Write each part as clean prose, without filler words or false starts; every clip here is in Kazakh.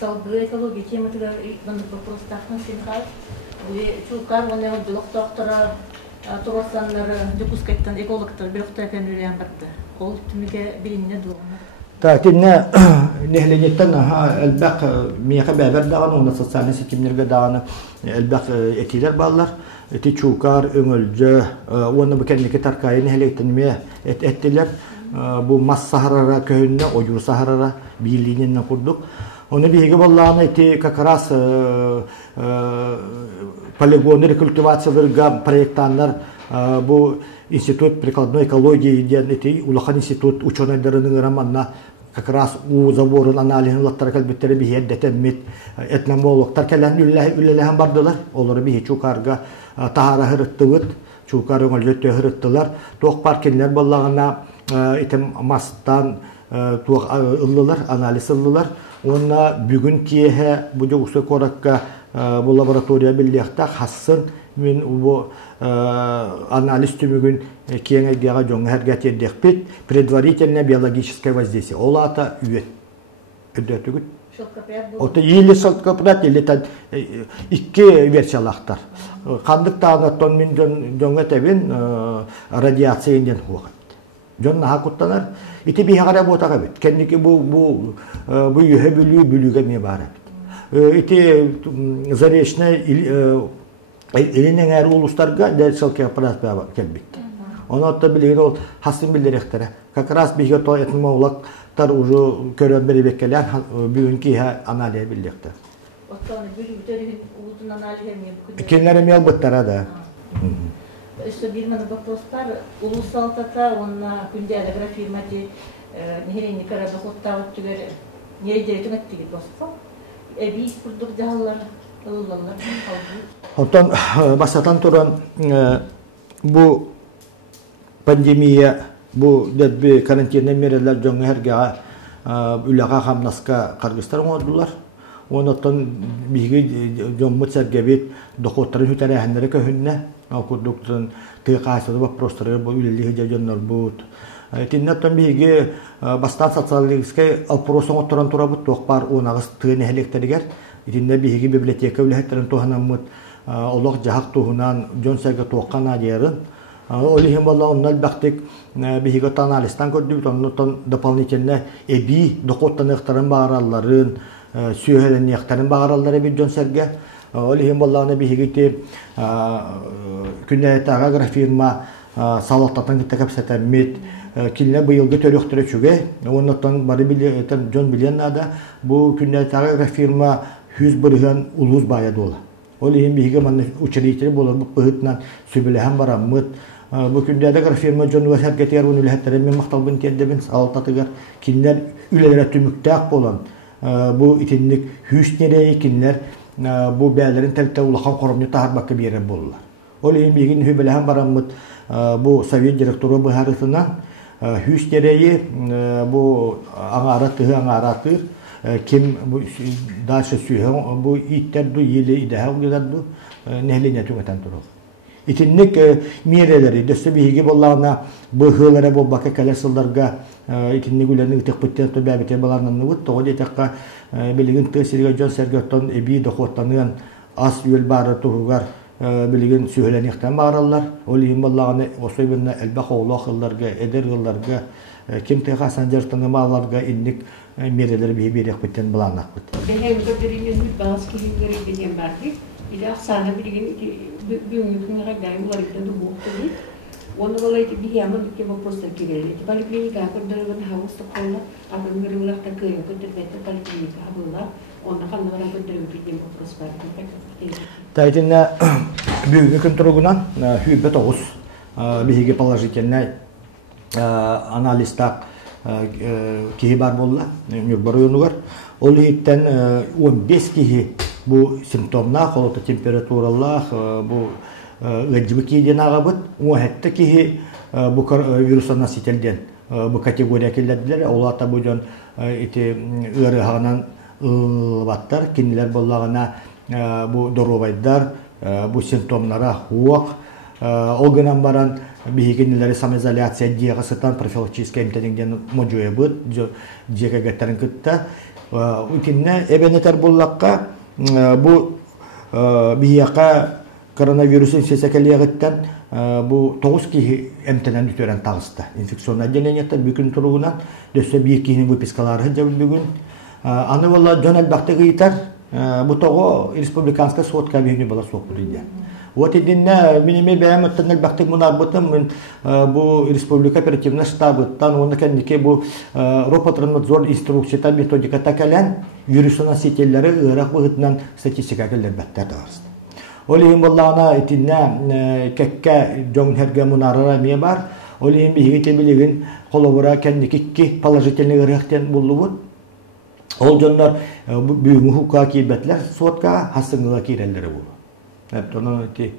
Салгы экология тематыга вопрос тахын синхал. Чулкар он его делок доктора турасаннары допускайттан экологтар бирокта фенрилен барды. Ол түмүгө билине дугана. Та тинне нехлегеттен элбак мияка бәбер даган онда социальный сетимнерге даган элбак этилер баллар. Эти чулкар өңөлжө оны бу кеннеке таркайын нехлегеттен эттилер. Бу мас сахарара кöyünne oyur сахарара бийлигинен курдук. Оны биге болланы эти как раз полигоны рекультивацияларга проекттандар бу институт прикладной экологии деген эти улахан институт ученыйларының романна как раз у заборын анализин латтар калбеттери бие детемит этномологтар келен үлелеген бардылар. Олар бие чукарга тахара хырыттыбыт, чукар өңөлөттө хырыттылар. Ток паркинлер боллагына итем мастан туак ыллылар, анализ ыллылар. Онна бүгүн киеhe bu жогусу коракка bu лаборатория биллехта хассын мен бу анализ түмүгүн киеңегега жоң хергетедекпит предварительное биологическое воздействие. Олата үйет. Өдөтүгүт. Ота ийли шалкапрат или та икки версиялактар. Кандык таанаттан мен жоңга тебин радиация инден хуакат. Жон хакуттанар ити бихара ботага бит. Кендики бу үйе бүлүгө ме бара бит. Ити заречная элинен эр улустарга дерсалке аппарат келбит. Оны отта билген ол хасын билдиректере. Как раз биге то этномологтар уже көрөн беребеккелер бүгүн киһа анализ билдиректер. Оттон бүлүгдөрүн улутун анализ эме. Кенлер эме албаттара да. Что бирманы вопростар улуссалтата онна күндәлек рафирмати нехерени карабы хоттагы түгәр нейде түмәттиги босса бис курдук жаалар ыллалар калды. Оттон басатан туран бу пандемия бу дәбе карантин мерелер жоңга хәргә үләгә хамнаска каргыстар модулар. Онотон биге жоммут сәргәбит дохоттарын хүтәрәһеннәре көһүннә окудуктун тыйкаасыды вопростары бу үлелиге жоннор бут. Тиннаттан биге бастан социологический опросоң туран турабыт тохпар онагыс тыйны электеригер. Тинне биге библиотека үләһтерин тоханаммыт олог жахак тухунан жон сәргә тохкан адерин. Олихим балла оннал бактык биге анализтан көрдүк, оннотон дополнительно эби дохоттан ыктарын бааралларын сүйелен яктарын баараллары бит жон сәргә. Олихим балланы бихигити күннәтәгә графирма салаттан китәкәп сәтәмит кинле быелгы төрөктөрө чүгә. Оннан бары билетен жон биленнада бу күннәтәгә графирма 100 биргән улуз бая дола. Олихим бихиге мен учредитель булыр бу пытнан сүбеләһәм барамыт. Бу күннәтәгә графирма жон ва хәркәтәр уны ләһәттәре мен макталбын тәдәбен салаттатыгар кинләр үлеләре түмүктәк болан. Бу итинник 100 нерәй кинләр bu bəylərin təltə ulaxan qorumlu taharmaqı bir yerə bolurlar. Olayın bilgin hübələhän baramıd bu Sovet direktoru bu harısından hüsnereyi bu ağaratır kim bu daşı süyhən bu itlər du yeli idəhə ulidardu nehliyyəti ötən durur. İtinlik mireleri döstü bilgi bollağına bu hılara bu baka kalasıllarga itinlik ulanı ıtıqbıttən tübәbətə balarından nıvıt toğu detəqqa bilgin təsirgə jön sərgötton ebi doxotlanıyan as yöl barı tuğugar bilgin sühülən iqtən bağırarlar. Olayın bollağını osoy birine elbaq oğlu axıllarga, eder yıllarga kim teyqa sanjartını mağlarga inlik mireleri bihi bir iqbıttən balanaq bıt. Behem götürünün bazı kilimleri edeceğim bardı. İle aksana bilgin büyümlükün ağabeyim bularıkta da bu okulu. Onu dolayı bir yaman ki bu poster kireli. Poliklinika kurdurgan havuz tokola, abim gırıvlak takıyım kurdurmette poliklinika abula. Ona kanlara kurdurgan bilgin bu poster kireli. Тайтинна büyük kontrogunan hübbet oğuz bihigi положительный анализтак kihi bar bolla mürbara yonugar. Olu itten 15 kihi bu simptomlar, kolota temperaturalar, bu ıcımı kiyden ağabıt. O hatta kihi bu virüsün nasitelden bu kategoriya kirlediler. Ola da bu jon iti ırı hağınan ılbatlar, kinler bollağına bu dorobaydar, bu simptomlara huak. O günden baran bihiginleri samezalyasiya diye kasıtan profilaktik emtedingen mojuya bud, jeka gatarin kıtta. Ütünne ebenetер буллакка bu biyaka коронавирус инфекциялыгыттан bu 9 kişi emtenen ütörен tağısta. Infeksiyon отделениятта bugün turuğundan dösse bir kişinin выпискалары жабыл bugün. Аны вала дөнел бакты гыйтар bu togo республиканска сотка бигини бала сокку диде. Вот идинне минеме бәм төнел бакты мунарбытым мен bu республика оперативный штабыттан оны кендике bu Роспотребнадзор инструкцияда методиката калан вирус носительләре ырак вагытнан статистика келер бәттә тагырсты. Олим боллана итинне кекке жонхерге мунарара ме бар. Олим бигите билеген колобура кендики положительный ырактен буллубут. Ол жоннор бүгүн хукка кийбетлер сотка хасыңга кирелдери бул. Эптон эти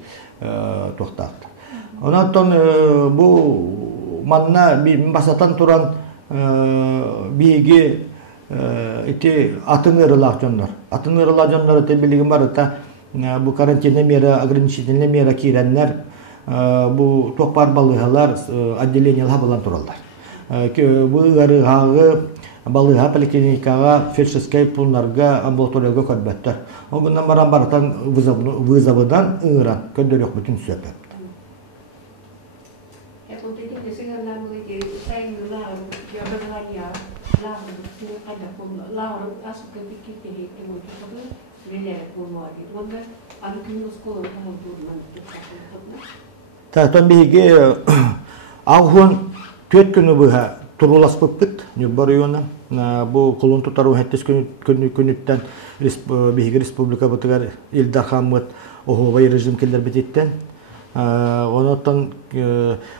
токтакты. Онотон бу манна басатан туран биги эти атыңырылак жоннор. Атыңырылак жоннор те билигин бар та bu karantina mera, ограничительный mera киреннер bu токпар балыгалар отделениялар болан туралдар. Bu гарыгагы балыга поликлиникага, фельдшерская пунктарга, амбулаторияга көрбөттөр. Огундан баран баратан вызовыдан ыңыран көндөрөк бүтүн сөпөп. Тәтен биге агын төт күнү буга турулас быппыт нюбарыйона бу колун тутару хеттес күнүттен биге республика бутыгар Илдар Хаммат оховай режим келдер битеттен онотон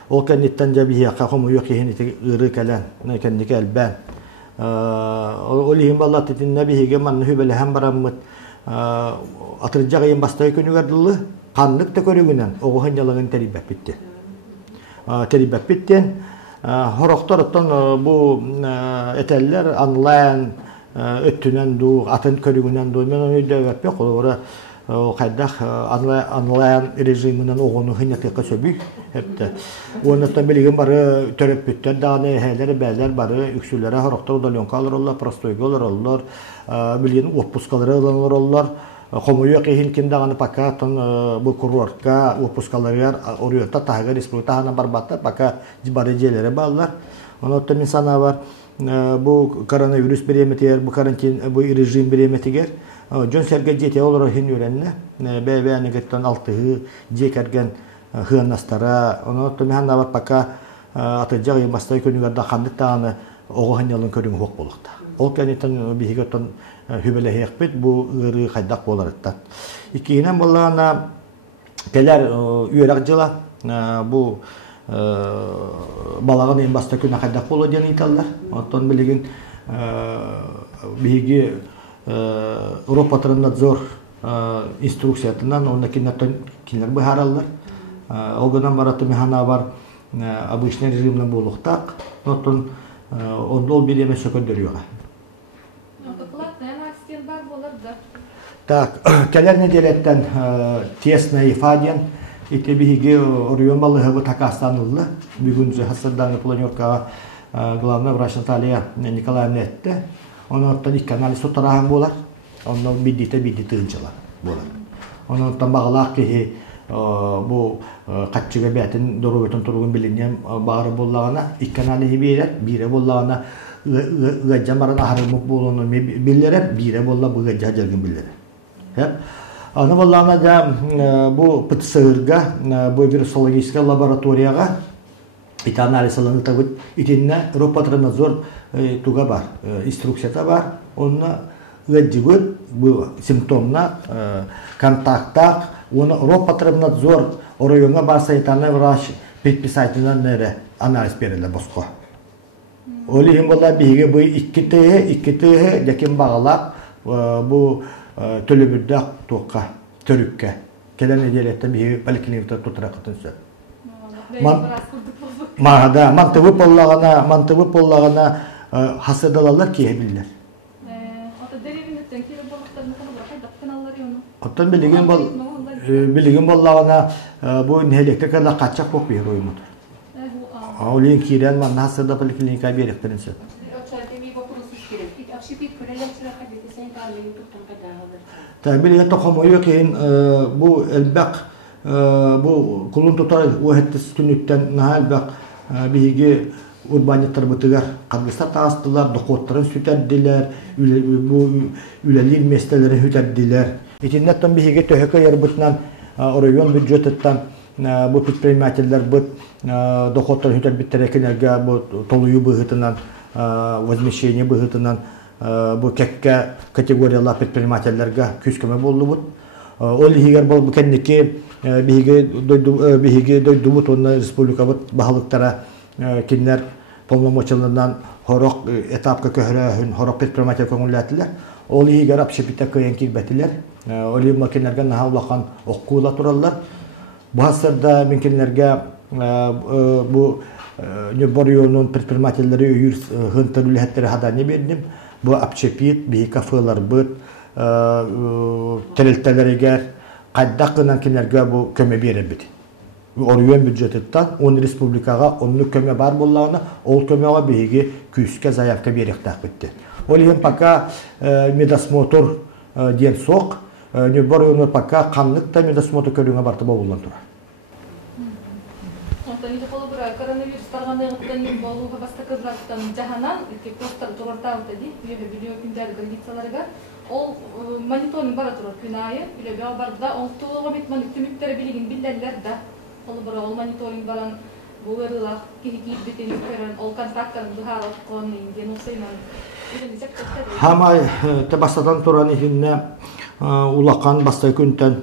ол кеннеттен жабия кахому yok ehini ыры калан кеннике албан олихим баллат тинне биге ман хүбеле хам бараммыт атыржагайын бастай күнүгардылы канлык та көрүгүнөн огохан жалагын терибеп битти. Терибеп биттен хорокторотон бу этеллер онлайн өттүнөн ду атын көрүгүнөн ду мен өйдөп бек олора кайдах онлайн режиминен огону хынякка сөбү хепте. Онотон билген бары төрөп биттер даны хелер бәлер бары үксүлөрө хороктор долонкалар простойголор оллор билген отпускалары алалар Хомуя кехин киндаганы пока тон бу курортка отпускалар ориота тага республика хана барбатта пока жибарежелери баллар. Онотон мисана бар бу коронавирус береметер бу карантин бу режим береметигер жон серге жете олор хин үренне бебени геттен алты жекерген хыанастара онотон хана бар пока атыжагы мастай күнүгөрдө кандыктаганы огоханялын көрүң хок болукта. Ол кенетен бигетон хүбеле хекбет бу ыры кайдак боларыттан. Икинен боллана келер үйрак жыла бу балагын эң баста күнү кайдак боло деген италлар. Оттон билген биги Роспотребнадзор инструкциятынан онда кинер быхараллар. Огынан бараты механа бар обычный режимден болуктак. Оттон ондол биреме сөкөндөрүгө. Так, келер неделеттен тесный фаден ите биге орыйон балыгы такастанылды. Бүгүн хасырдан планёркага главный врач Наталья Николаевна этти. Оноттон ик анализ сотараган болар. Ондон бидите ынчылар болар. Оноттон багалак ки бу катчыга бетин дороготон тургун билинем баары боллагана ик анализ бире боллагана гажамаран ахармык болону биллере бире болла бу гажа жерген биллере. Аны боллана да бу ПЦРга бу вирусологическая лабораторияга ит анализ алынып табыт итинне Роспотребнадзор туга бар инструкцията бар онна гажыгыт бу симптомна контакта оны Роспотребнадзор оройонга барса итаны врач предписательно нере анализ бериле боско. Олихим болла биге бу икките декем багалап бу төлөбүрдак токка төрүккө келен эделеттен биги поликлиникада тутуракытын сөп. Мада мантыбы боллагана хасыдалалар киебиллер. Оттон билеген боллагана бу электрикада качак болуп бер оймут. Олин кирен манна хасыда поликлиника беректерин сөп. bileler sıra kadar sen tarlayı tuttan kadar alır. Tabii toxomoyu keyin bu elbaq bu kulun tutar uhettis tünütten naha elbaq bihigi urbaniyatlar bıtıgar qadgısta taastılar, doqottарын süteddiler, bu ülelil meseleleri hüteddiler. İçinden bihigi töheke yarbıtnan orayon büdjetettan bu предпринимательler bu doqottарын hütedbitterekenerge bu toluyu bıhıtından возмещение bıhıtından bu kekke kategoriyalar предпринимательlerge küskeme boldu bu. Ol higer bol bu kendiki bihigi doydu bu tonna respublika bu bahalıktara kinler polnomoçalından horok etapka köhrehün horok предприниматель көңүлләтиләр. Ol higer apşepite kıyın kilbetiler. Ol makinelerge naha ulaqan okkuula turallar. Bu hasırda mümkünlerge bu Nöboryo'nun предпринимательleri üyür hıntır ülhetleri hadani verdim. Bu apşepit, bihi kafılar bıt, terelteleri ger, qaddaqınan kimlerge bu köme verebildi. Oryon büdjetettan, onun respublikaga onluk köme bar bollağına, ol kömeye bihigi küske zayavka berektak bitti. Olihim paka medasmotor diyen soq, Nöboryo'nun paka kanlıkta medasmotor körüne bartıba bollan turar. Коронавирус тарганайгыттан болууга бастакызлаттан жаһанан постар турартабыта ди видео күндер границаларга ол мониторинг бара турат күн айы билеби барда олтуулуга бит мониторингтер билигин биллерлер да ол бара ол мониторинг баран буырыла киги битен көрөн ол контакттарын бухалат кон инген осыйнан Hamay tabasatan turan ihinne ulaqan basta күнтен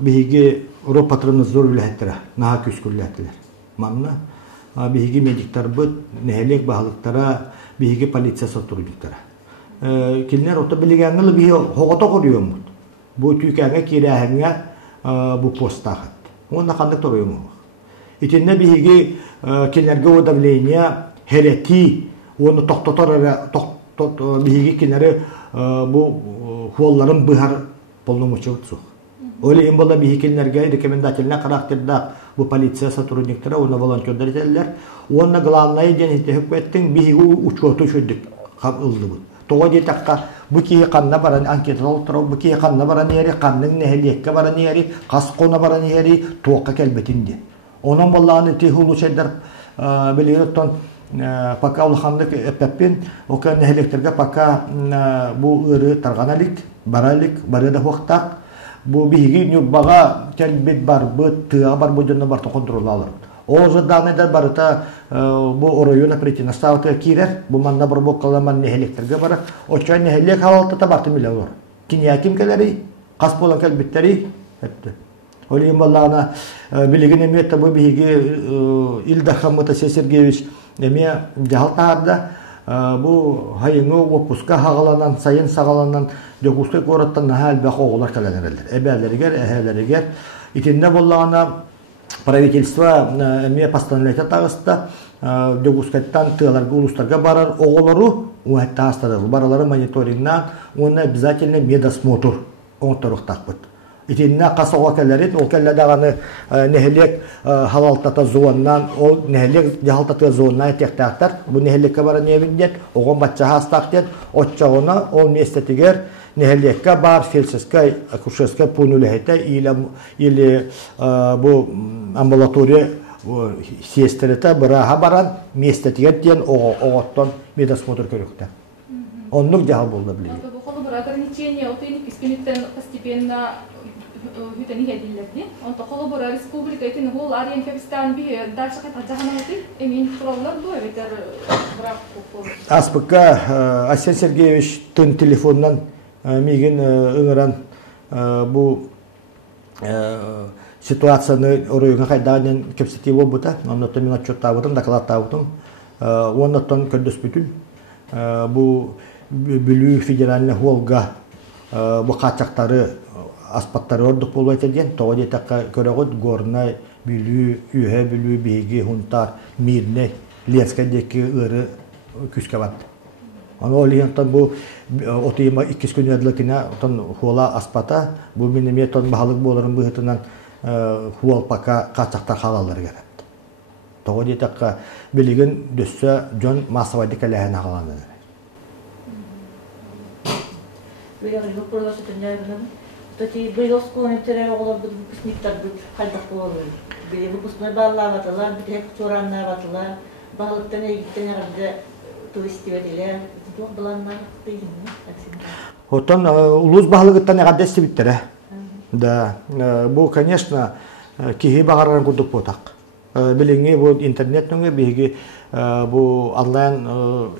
bihigi Europatırını zor ülhettere, naha küskürlettiler. Manna, bihigi medikler bıt, nehelek bahalıktara, bihigi politsiya soturucuktara. Kinler ota biligenli bihi hoğota koruyor mu? Bu tükenge kirahenge bu postağıt. Onda kandık toruyor mu? İçinde bihigi kinlerge o davleniye hereti, onu toktotor bihigi kinleri bu huolların bihar polnomoçevut soğuk. Öyle imbola bihikinlerge rekomendateline karakterda bu politsiya sotrudniktara ona volontörler ederler. Ona главное денете hükmetin bihi uçotu şöydük ıldı bu. Toğa detakka bu ki kanna baran anketa oltara bu ki kanna baran yeri kanның neheliyekke baran yeri kaskona baran yeri toğa kelbetindi. Onun bollağını tihulu şeyler biliyorton paka ulhandık epepin o kan nehelekterge paka bu ırı targanalik baralik barada vaktak bu bihigi nyubbaga kelbet bar bıt tığa bar bu canına bar to kontrol alır. O zadan eder barıta bu orayona pritina stavta kirer bu manna bar bu kalaman nehelekterge bar o çay nehelek halalta ta bartı bile olur. Kinyakim keleri kas bolan kelbetleri hepti. Olayım vallana biligin emiyette bu bihigi İldar Hamata Sergeevich emiye jahaltarda bu hayını opuska hağalanan sayın sağalanan dokuska korattan hal baqo olar kalanerler. Eberleriger eheleriger itinde vallana правительство emiye pastanlete tağısta dokuskattan tığlarga uluslarga barar oğulları o hatta hastadır. Baraları monitoringdan ona обязательно медосмотр on tarık takbıt. İtinne kasağa kellerin o kelle dağını nehelek halaltata zuvandan o nehelek jahaltata zuvandan etektaktar bu nehelekke bara nevinden oğun batça hastakten otçağına o mestetiger nehelekke bar felseske akuşeske punulehete ili bu ambulatoriya siyesterete bıraha baran mestetiger diyen oğuttan medosмотр körükte. Onluk jahal bolda bileyim. Ограничение утыник постепенно hüteni hedillerdi. Onta kolabora respublika etin hol Aryan Kebistan bir ders katacağınızı emin kurallar bu eveter bırak kokol. Aspıkka Asyan Sergeevich tın telefondan migin ıngıran bu situasyonu oraya kaydanen kepseti bu buta. Ondan sonra minat çok tavudum, daklat tavudum. Ondan sonra kördüs bütün bu bülü federaline holga bu kaçakları aspatları orduk bolu etediyen toğa detakka köreğot gorna bülü ühe bülü bigi huntar mirne lienskadeki ırı küskavat. Onu oliyantan bu otuyma ikis gün yadılakine otan huola aspata bu benim ton bahalık boların bu hıtından huol paka kaçaktar halaları gerek. Toğa detakka biligin düsse John Masavadi kalahına halanır. Быйыл продолжительно нервным. Тоти быйыл сконтерер оглар бу выпускниктар бу кайдак болду. Били выпускной баллаватылар, битек чораннаватылар, балыктан эгиттен агырда туристиведилер. Бу буланмай дейин, таксин. Отон улус баһалыгыттан ягадес биттере. Да, бу, конечно, киһи багаран курдук ботак. Билиңи бу интернеттүнгө биги бу онлайн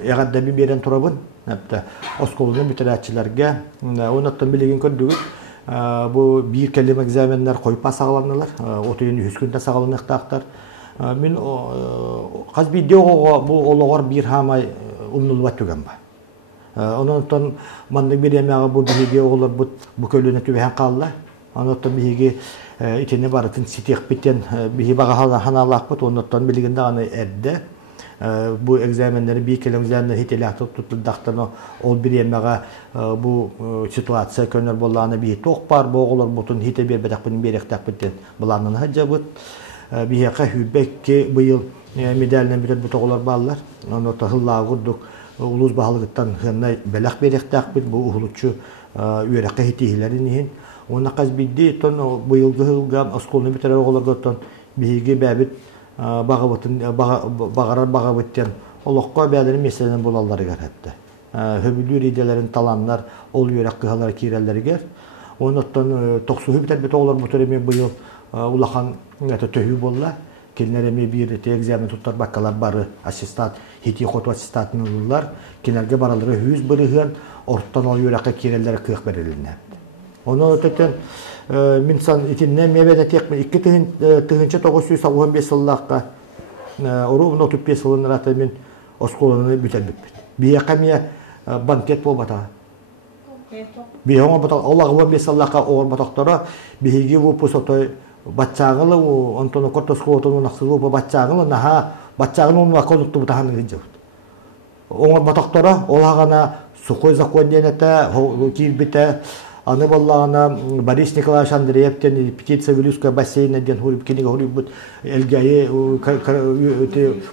ягадда берен турабын. Напта осколунун битерәчиләргә, онаттан билеген көрдүгү. Бу бир келем экзаменнар койпа сагаланылар. Отойын 100 күндә сагаланыктактар. Мен каз видеого бу ологор бир хамай умнулбат түгән ба. Ононтон мандык биремәгә бу биге олар бу көлүнө түбән калды. Ононтон биге итене барытын ситек битен биге бага ханалак бут, ононтон билгенде аны эрде. Бу экзаменнери бир келем экзаменнер хителәктә тутылдактан ол биремәгә бу ситуация көннәр булганы бир ток бар, бу олар бутун хите бербәдәк бин беректәк битен. Буларны хаҗабыт биге хүбәкке быел медальны бирет бу тоглар баллар. Ононтон хылла гурдук улус баһалыгыттан хынна беләк беректәк бит бу улуччу үерәккә хитиләрен. Оны каз бидди тон быелгы хылган осколны битерә оглардан биге бәбит багарар багабыттан олоққа бәдән меселен булаллар гәрәтте. Хөбүлүр иделәрен таланнар ол үерәк кыһалар кирәләргә. Оннан токсу битер бит олар бутыреме быел улахан нәтә төһү булла. Кинләреме бир экзамен туттар бакалар бары ассистат хити хот ассистатнылар кинәргә баралары 100 биргән орттан ол үерәккә кирәләр кыйк берилне. Оны өтәтен минсан итинне мебеде текме 2995 еллакка орубно 35 елларда мен осколаны бүтәбеп. Бия камия банкет болбата. Бия оңа бата Аллаһ 15 еллакка ор батактара биһиги бу посотой баччагылы онтоно кортоскотону наксылы бу баччагылы наха баччагылы ва конукту бутахан гыжып. Оңа батактара олагана сухой закон денете кирбите. Аны баллағына Борис Николаевич Андреевтен петиция Вилюйская бассейна ден хурып кенеге хурып бут элгайы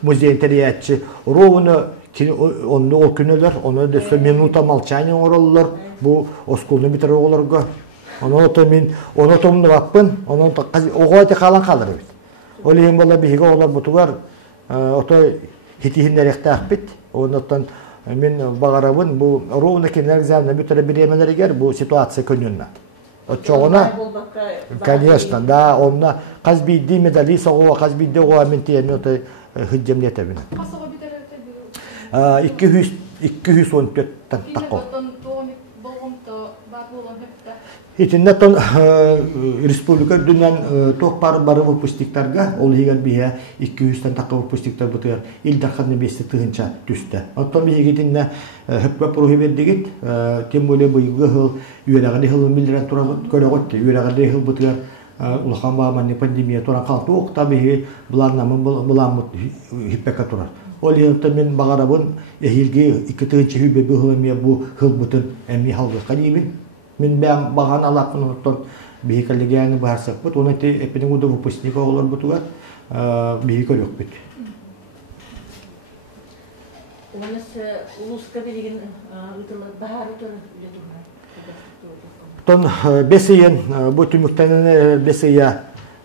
музей интериятчы. Ровно онны ол күнелер, оны дөсө минута молчания ороллар, бу осколны битер оголарга. Оны мен оны томны баппын, оны оға те қалан қалыр бит. Ол ең бала биге олар бутугар ото хитихиннеректе бит. Онотан мен багарабын бу ровно кинер экзамен битер биремелергер бу ситуация көнүнө. Отчогона конечно, да, онна каз бидди медали сого каз бидди ого мен тиен ото хыджемнете бин. 214 такко. Итиннетон республика дүнен токпар бары выпускниктарга ол егер бия 200-тан такка выпускниктар бутыр илдарханны бесте тыгынча түстө. Оттон бигидинне хөпкө прохибеддигит тем более быйгы хыл үерәгәне хыл миллион турабыт көрөгөт үерәгәне хыл бутыр улахан бааманны пандемия туран калты окта биги буларнамын буламыт хиппека турар. Ол янта мен багарабын эхилге 2-тыгынча хүбе быгылмыя бу хыл бутын эми халгы кадибин. Мен бәм баган алапын оттон бейкәлегәне барсак бут, оны те эпидемия уда выпускника олар бутугар бейкәл юк бит. Оныс улуска билеген үтүлөр баар үтүлөр Тон бесейен бу түмүктәнен бесея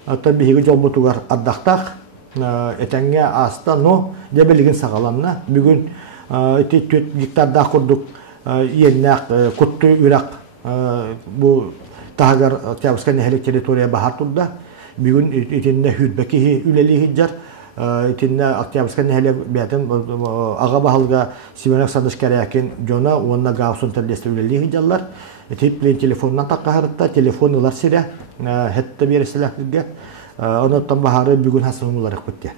ата бейге жол бутугар аддактак этәңгә аста но дебелеген сагаланна бүгүн 4 гектарда курдук иеннәк кутту үрак бу тагар Октябрьская нехелек территория бахар турда бүгүн итинне хүдбеки үлели хиджар итинне Октябрьская нехелек бәтен ага бахалга Симонов Сандышкарякин жона онна гаусын тердесте үлели хиджаллар типлен телефоннан таккарытта телефонлар сире хетте береселәккә онотан бахары бүгүн хасылмалар икпетте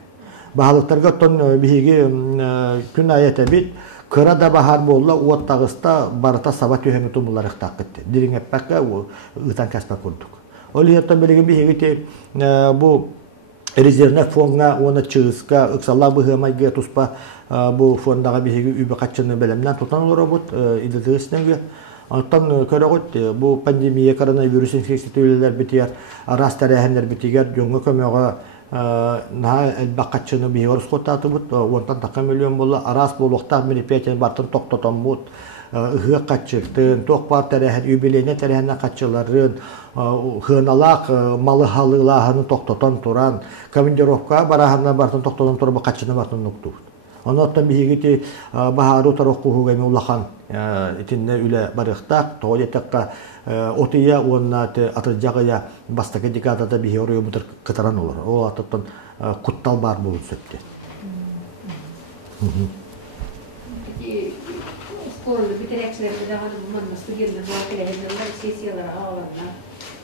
бахалыктарга тон биһиги күн аята бит Кырада бахар болла уоттагыста барата саба төһөнү тумулар ықтакытты. Дирин эппакка ытан каспа курдук. Ол ерттен белеген бихегите бу резервный фонга оны чыгыска ыксалла быһымайга туспа бу фондага бихеги үбө качыны белемнен тутан олорабут идилдесинге. Антан көрөгөт бу пандемия коронавирус инфекциялар битер арастарахендер битигер жөнгө көмөгө на бакачыны бигор скотаты бут онтан такка миллион болла арас болуктар мероприятие бартын токтотон бут ыһы катчыктын, токпар тәрәһәр юбилейне тәрәһәнә катчыларын, хыналак малы халылаһын токтотон туран, командировка бараһына бартын токтотон турба катчыны бартын нукту. Онотта бигити баһару тароккуга улахан итинне үле барыктак, тоолетакка отыя оннаты атыржагая бастакы декадада бихиору бутыр кытаран олар. Ол аттан куттал бар болуп сөттү. Школада битирекчилерге дагы мында студенттер бар келелер, сессиялар алгандар,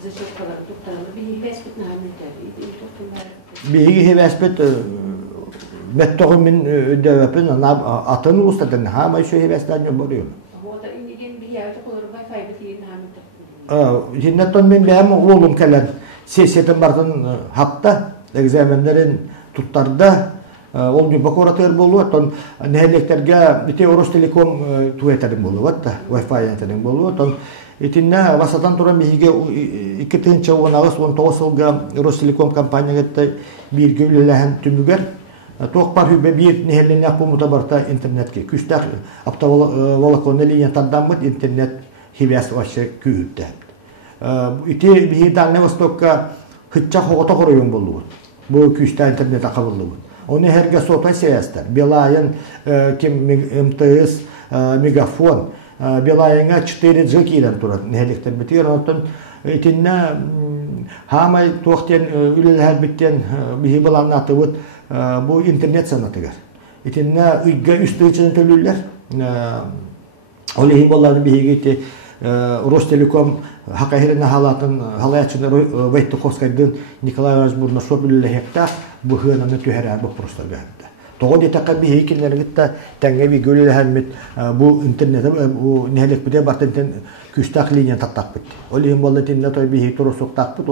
зачеткалар тукталар. Били беспетне хамитер. Биги хебеспет меттогы мен дөпүн атын устадан хама ещё хебестан борюм. Вот индиген бия толор Wi-Fi битирин хамитер. Хиннеттон мен бәм оğlum келен сессиятын бартын хапта экзамендерин туттарда ол bir bakıratır bolu, ton nehelekterge bite Rostelecom tueterim bolu, vatta Wi-Fi yeterim bolu, ton itinne vasatan turan bihige iki tınça onağız, on toğusulga Rostelecom kampanyagette bir gülülehen tümüger, toğpar hübe bir nehelini yapı mutabarta internetke, küstak apta volakonu linye tadamıt internet hivas vaşı kühütte. İti bihi Dalne Vostokka hıtça hoğota koruyon bolu, bu küstak internet akıbıllı. Onu herge sota seyastar. Belayın kim MTS, Megafon, belayına 4G kilen turar. Nehelikten bitiyor. Ondan itinne hamay toğten ülelher bitten bihi balanı atıvıt bu internet sanatıgar. İtinne ügge üstü için tölüller. Olehi balanı bihi gitti. Rostelecom hakahirine halatın halayatçında Veytli Koskaydın Nikolay Razburnasov ülelehekta bu hınanı tüherər bu prostar verdi. Toğu detaka bir heykelleri gitti. Tenge bir gölülehenmit bu internete bu nehelik bir de batın küstak linyen tattak bitti. Olehi balanı tinne toy bir heytorosuk takpıt.